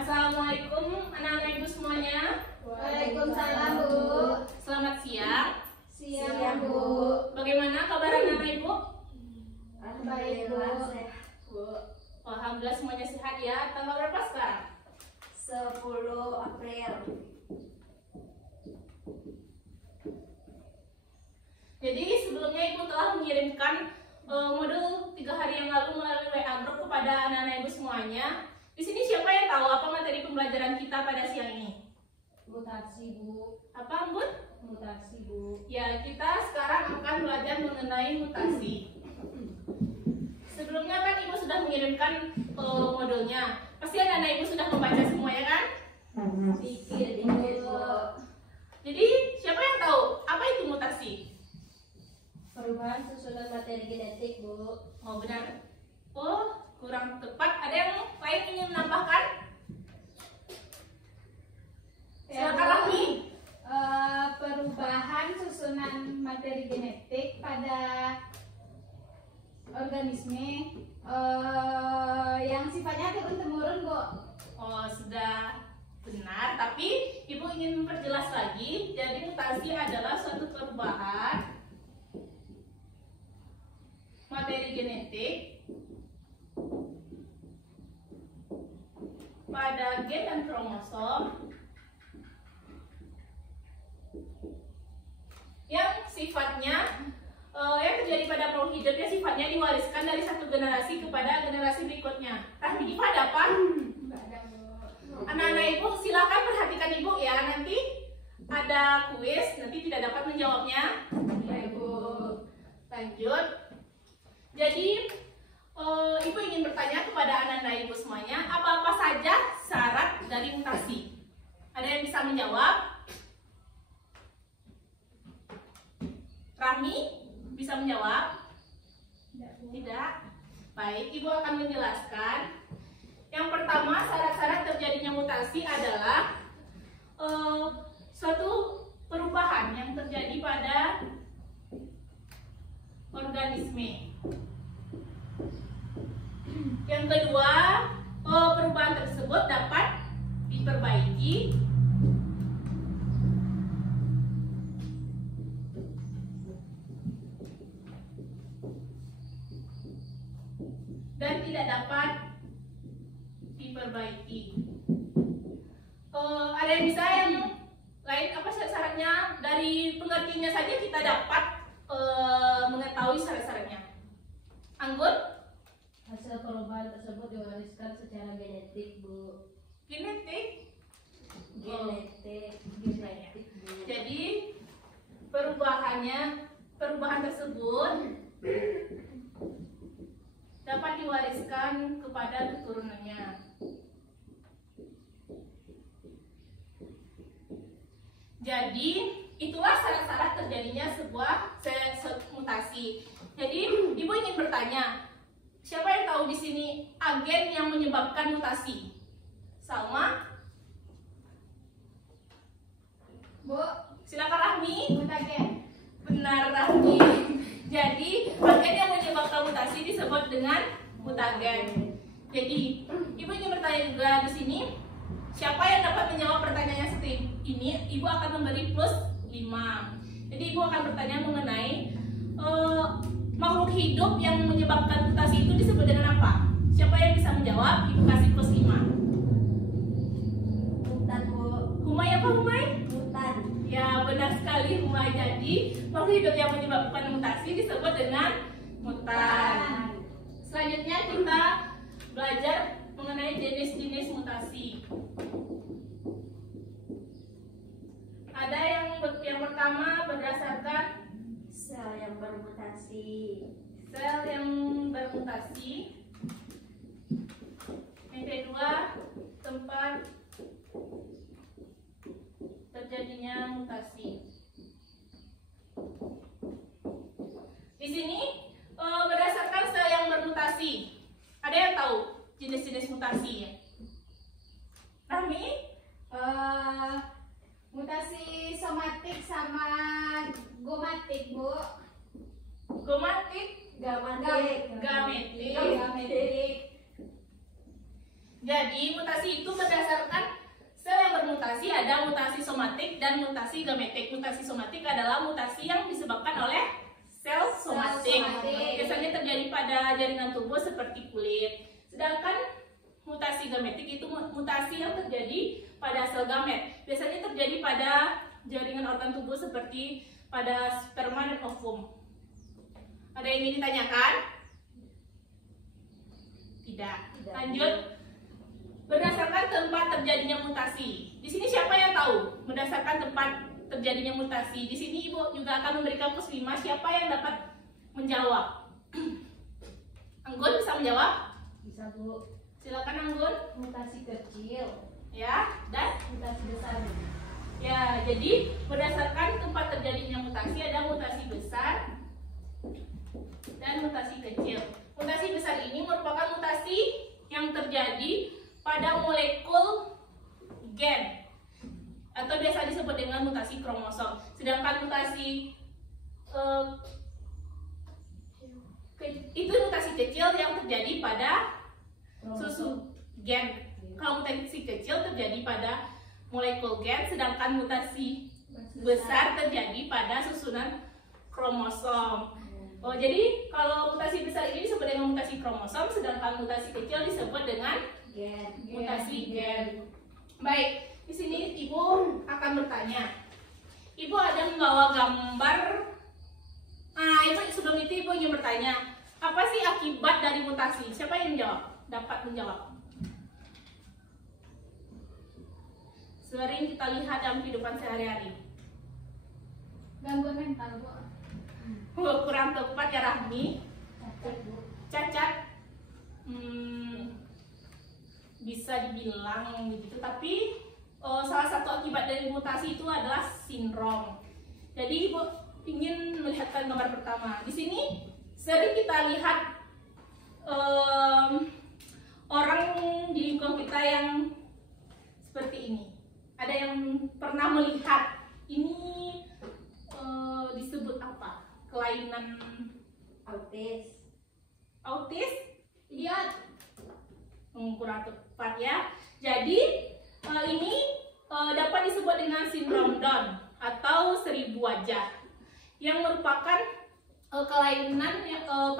Assalamualaikum anak-anak ibu semuanya. Waalaikumsalam, Bu. Selamat siang. Siang, Bu. Bagaimana kabar anak-anak ibu? Baik, Bu. Alhamdulillah semuanya sehat ya. Tanggal berapa sekarang? 10 April. Jadi sebelumnya ibu telah mengirimkan modul 3 hari yang lalu melalui WA group kepada anak-anak ibu semuanya. Di sini siapa yang tahu apa materi pembelajaran kita pada siang ini? Mutasi, Bu. Apa, Bun? Mutasi, Bu. Ya, kita sekarang akan belajar mengenai mutasi. Sebelumnya kan ibu sudah mengirimkan modulnya. Pasti anak-anak ibu sudah membaca semua ya kan? Dikit, Bu. Jadi siapa yang tahu apa itu mutasi? Perubahan susunan materi genetik, Bu. Oh benar. Oh kurang tepat. Ada yang lain ingin menambahkan? Silakan Rahmi. Perubahan susunan materi genetik pada organisme yang sifatnya turun-temurun, Bu. Oh sudah benar. Tapi ibu ingin memperjelas lagi. Jadi mutasi adalah suatu perubahan materi genetik pada gen dan kromosom yang sifatnya yang terjadi pada makhluk hidup yang sifatnya diwariskan dari satu generasi kepada generasi berikutnya. Rahmi Diva ada apa? Anak-anak ibu silakan perhatikan ibu ya, nanti ada kuis, nanti tidak dapat menjawabnya. Ya ibu. Lanjut. Jadi ibu ingin bertanya kepada anak-anak ibu semuanya, apa-apa saja syarat dari mutasi? Ada yang bisa menjawab? Rahmi bisa menjawab? Tidak. Baik, ibu akan menjelaskan. Yang pertama, syarat-syarat terjadinya mutasi adalah suatu perubahan yang terjadi pada organisme. Yang kedua, perubahan tersebut dapat diperbaiki dan tidak dapat diperbaiki. Ada yang bisa yang lain apa syaratnya? Dari pengertiannya saja kita dapat mengetahui syarat-syaratnya. Anggun? Hasil perubahan tersebut diwariskan secara genetik, Bu. Genetik? Genetik, Bu. Jadi perubahan tersebut dapat diwariskan kepada keturunannya. Jadi itulah syarat-syarat terjadinya sebuah mutasi. Jadi ibu ingin bertanya, siapa yang tahu di sini agen yang menyebabkan mutasi? Salma? Bu, Silakan Rahmi. mutagen. Benar Rahmi. Jadi agen yang menyebabkan mutasi disebut dengan mutagen. Jadi ibu ingin bertanya juga di sini, siapa yang dapat menjawab pertanyaannya seperti ini? Ibu akan memberi plus 5. Jadi ibu akan bertanya mengenai makhluk hidup yang menyebabkan mutasi itu disebut dengan apa? Siapa yang bisa menjawab? Ibu kasih plus 5. Mutan, Bu. Humay apa Humay? Mutan. Ya benar sekali Humay. Jadi makhluk hidup yang menyebabkan mutasi disebut dengan mutan. Selanjutnya kita belajar mengenai jenis-jenis mutasi. Ada yang pertama berdasarkan Sel yang bermutasi. sel yang bermutasi. Yang kedua, tempat terjadinya mutasi. Di sini berdasarkan sel yang bermutasi. Ada yang tahu jenis-jenis mutasi ya? Rahmi? Mutasi somatik sama gomatik, Bu. Gomatik, Gametik. gametik. Gametik. Jadi mutasi itu berdasarkan sel yang bermutasi, ada mutasi somatik dan mutasi gametik. Mutasi somatik adalah mutasi yang disebabkan oleh sel somatik. Biasanya terjadi pada jaringan tubuh seperti kulit. Sedangkan mutasi gametik itu mutasi yang terjadi pada sel gamet. Biasanya terjadi pada jaringan organ tubuh seperti pada sperma dan ovum. Ada yang ingin ditanyakan? Tidak. Lanjut. Berdasarkan tempat terjadinya mutasi. Di sini siapa yang tahu berdasarkan tempat terjadinya mutasi? Di sini Ibu juga akan memberikan plus 5. Siapa yang dapat menjawab? Anggun bisa menjawab? Bisa Bu. Silakan Anggun. Mutasi kecil, Ya, dan mutasi besar. ya, jadi berdasarkan tempat terjadinya mutasi ada mutasi besar dan mutasi kecil. Mutasi besar ini merupakan mutasi yang terjadi pada molekul gen atau biasa disebut dengan mutasi kromosom. Sedangkan mutasi itu mutasi kecil yang terjadi pada susu gen. Kalau mutasi kecil terjadi pada molekul gen, sedangkan mutasi besar terjadi pada susunan kromosom. Oh, jadi kalau mutasi besar ini disebut dengan mutasi kromosom, sedangkan mutasi kecil disebut dengan mutasi gen. Baik, di sini Ibu akan bertanya. Ibu ada membawa gambar. Nah, Ibu sebelum itu Ibu ingin bertanya, apa sih akibat dari mutasi? Siapa yang menjawab? Dapat menjawab. Sering kita lihat dalam kehidupan sehari-hari. Gangguan mental, Bu. Kurang tepat ya Rahmi. Cacat Bu. Cacat. Bisa dibilang begitu, tapi salah satu akibat dari mutasi itu adalah sindrom. Jadi Ibu ingin melihatkan gambar pertama. Di sini sering kita lihat orang di lingkungan kita yang seperti ini. Ada yang pernah melihat ini disebut apa? Kelainan Autis. autis? Iya. Kurang tepat ya. Jadi ini dapat disebut dengan sindrom Down atau 1000 wajah, yang merupakan kelainan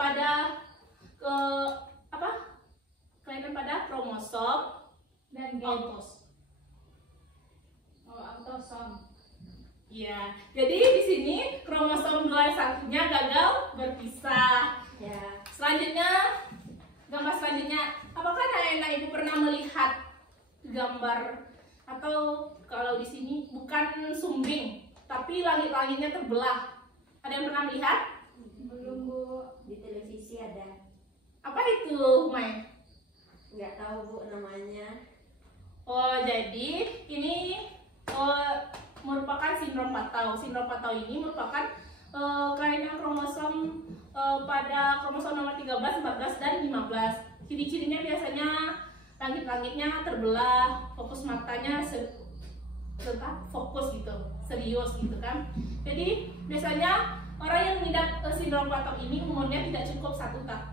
pada kelainan pada kromosom Dan gen. Autosom. Ya, jadi di sini kromosom 2 satunya gagal berpisah. Ya. Selanjutnya, gambar selanjutnya, apakah anak-anak Ibu pernah melihat gambar atau kalau di sini bukan sumbing, tapi langit-langitnya terbelah? Ada yang pernah melihat? Belum, Bu. Di televisi ada. Apa itu, Mai? Nggak tahu Bu namanya. Oh, jadi ini merupakan sindrom Patau. Sindrom Patau ini merupakan kelainan kromosom pada kromosom nomor 13, 14, dan 15. Ciri-cirinya biasanya langit-langitnya terbelah, fokus matanya tetap fokus gitu, serius gitu kan. Jadi biasanya orang yang mengidap sindrom Patau ini umurnya tidak cukup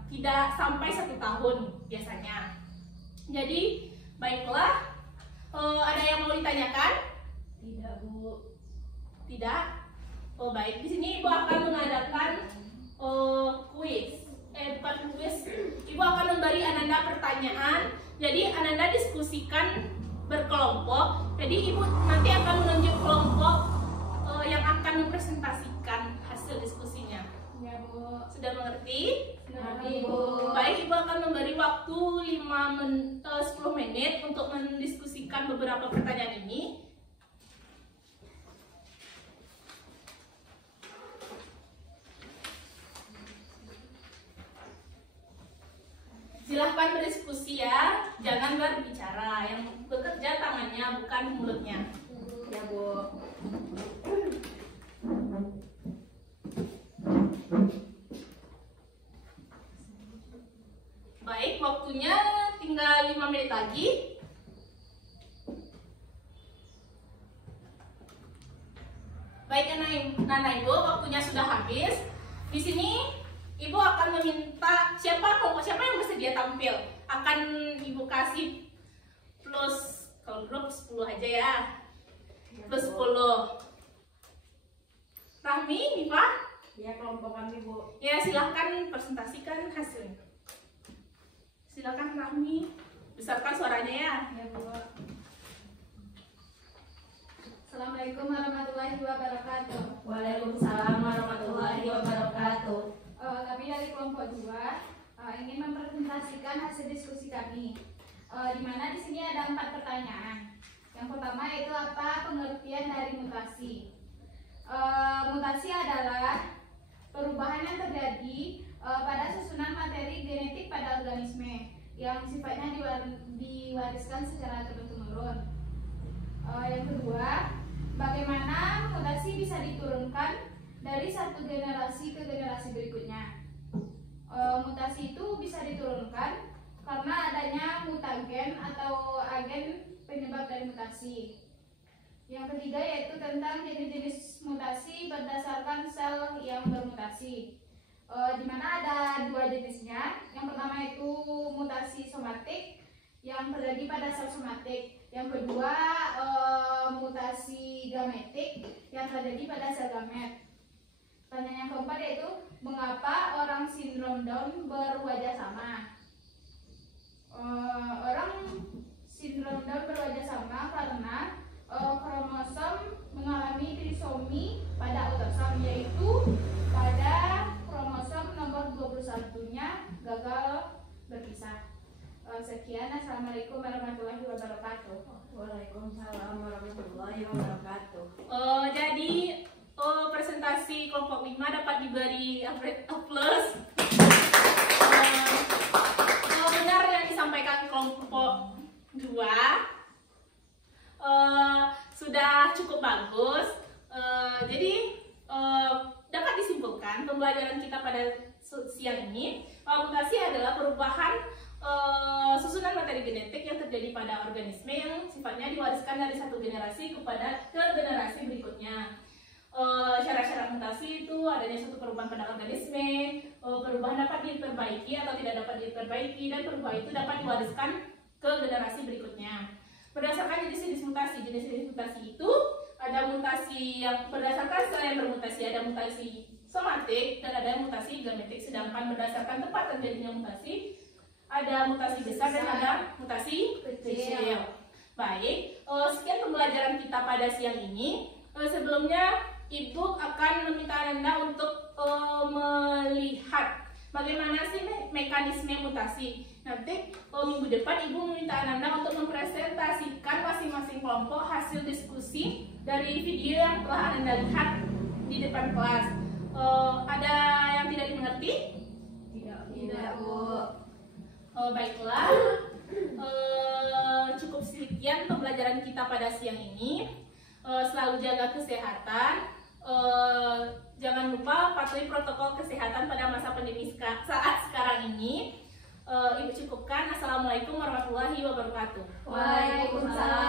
tidak sampai 1 tahun biasanya. Jadi baiklah, ada yang mau ditanyakan? Tidak Bu. Tidak? Oh baik, di sini Ibu akan mengadakan kuis. Bukan kuis. Ibu akan memberi Ananda pertanyaan. Jadi Ananda diskusikan berkelompok. Jadi Ibu nanti akan menunjuk kelompok yang akan mempresentasikan hasil diskusinya. Ya, Bu. Sudah mengerti? Mengerti, Bu. Baik, Ibu akan memberi waktu 10 menit untuk mendiskusikan beberapa pertanyaan ini. Silahkan berdiskusi ya, jangan berbicara. Yang bekerja tangannya, bukan mulutnya. Ya Bu. Baik, waktunya tinggal 5 menit lagi. Baik, anak Ibu, waktunya sudah habis. Di sini Ibu akan meminta siapa yang bersedia tampil. Akan Ibu kasih 10 aja ya. Plus 10. Rahmi, Nifa? Ya, kelompok kami, Bu. Ya, silahkan presentasikan hasilnya. Silakan Rahmi, besarkan suaranya ya. Ya, Bu. Assalamualaikum warahmatullahi wabarakatuh. Waalaikumsalam warahmatullahi wabarakatuh. Kami dari kelompok 2 ingin mempresentasikan hasil diskusi kami. Di mana di sini ada 4 pertanyaan. Yang pertama yaitu apa pengertian dari mutasi? Mutasi adalah perubahan yang terjadi pada susunan materi genetik pada organisme yang sifatnya diwariskan secara turun-temurun. Yang kedua, bagaimana mutasi bisa diturunkan dari satu generasi ke generasi berikutnya? Mutasi itu bisa diturunkan karena adanya mutagen atau agen penyebab dari mutasi. Yang ketiga yaitu tentang jenis-jenis mutasi berdasarkan sel yang bermutasi. Di mana ada 2 jenisnya. Yang pertama itu mutasi somatik yang terjadi pada sel somatik. Yang kedua mutasi gametik yang terjadi pada sel gamet. Pertanyaan yang keempat yaitu mengapa orang sindrom Down berwajah sama? Orang sindrom Down berwajah sama karena kromosom mengalami trisomi pada autosom, yaitu pada kromosom nomor 21-nya gagal berpisah. Sekian, assalamualaikum warahmatullahi wabarakatuh. Waalaikumsalam warahmatullahi wabarakatuh. Jadi presentasi kelompok 5 dapat diberi A+. Benar yang disampaikan kelompok 2 sudah cukup bagus. Jadi dapat disimpulkan pembelajaran kita pada siang ini, mutasi adalah perubahan susunan materi genetik yang terjadi pada organisme yang sifatnya diwariskan dari satu generasi ke generasi berikutnya. Syarat-syarat mutasi itu adanya suatu perubahan pada organisme, perubahan dapat diperbaiki atau tidak dapat diperbaiki, dan perubahan itu dapat diwariskan ke generasi berikutnya. Berdasarkan jenis-jenis mutasi itu ada mutasi yang berdasarkan sel yang bermutasi, ada mutasi somatik dan ada mutasi gametik. Sedangkan berdasarkan tempat terjadinya mutasi ada mutasi besar dan ada mutasi kecil. Baik, sekian pembelajaran kita pada siang ini. Sebelumnya Ibu akan meminta Anda untuk melihat bagaimana sih mekanisme mutasi. Nanti minggu depan Ibu meminta Anda untuk mempresentasikan masing-masing kelompok hasil diskusi dari video yang telah Anda lihat di depan kelas. Ada yang tidak dimengerti? Tidak, Bu. Baiklah, cukup sekian pembelajaran kita pada siang ini. Selalu jaga kesehatan. Jangan lupa patuhi protokol kesehatan pada masa pandemi saat sekarang ini. Ibu cukupkan. Assalamualaikum warahmatullahi wabarakatuh. Waalaikumsalam